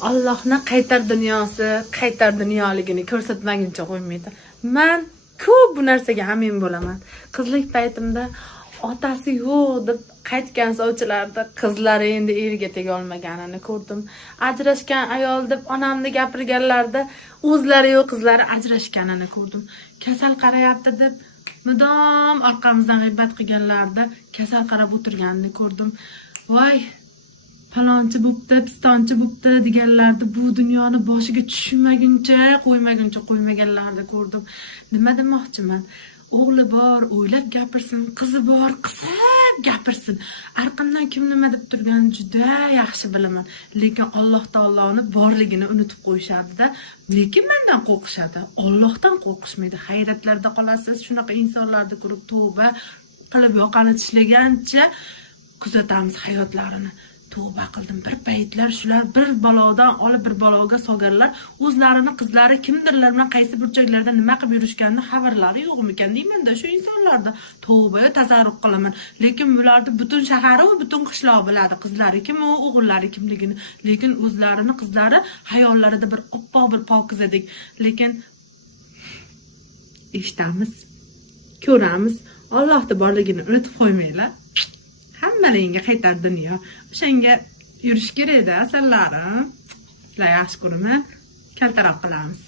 Allohning qaytar dunyosi, qaytar dunyoligini ko'rsatmaguncha qo'ymaydi. Men ko'p bu narsaga amin bo'laman. Qizlik paytimda otasi yo'q deb qaytgan sovchilarda qizlari endi eriga tega olmaganini ko'rdim. Ajrashgan ayol deb onamni gapirganlarda o'zlari yo'q qizlari ajrashganini ko'rdim. Kasal qarayapti deb mudom orqamizdan g'iybat qilganlarda kasal qarab o'tirganini ko'rdim. Voy, palonchi bo'pti, pistonchi bo'pti deganlarda bu dunyoni boshiga tushmaguncha, qo'ymaganlarni ko'rdim. Nima demoqchiman? O'g'li bor, o'ylab gapirsin, qizi bor, qisib gapirsin. Arqimdan kim nima deb turganini juda yaxshi bilaman. Lekin Alloh taoloni borligini unutib qo'yishadi-da. Lekin mendan qo'rqishadi. Allohdan qo'rqishmaydi. Hayratlarda qolasiz, shunaqa insonlarni ko'rib tavba qilib yoqani tishlagancha kuzatamiz hayotlarini. Tavba qildim. Bir paytlar shular bir balodan olib bir baloga solganlar, o'zlarini qizlari kimdirlar bilan qaysi burchaklarda nima qilib yurishganini xabarlari yo'qmikan deyman-da shu insonlarda. Tavba tazarruq qilaman. Lekin bularni butun shahar va butun qishloq biladi, qizlari kim va o'g'illari kimligini. Lekin o'zlarini qizlari hayollarida bir oppoq bir pokizadek. Lekin eshitamiz, ko'ramiz, Allohning borligini unutib qo'ymanglar. Hammalaringga qaytar dunyo. O'shanga yurish kerak-da, asallarim. Sizlar yaxshi ko'raman. Kaltaroq qilamiz.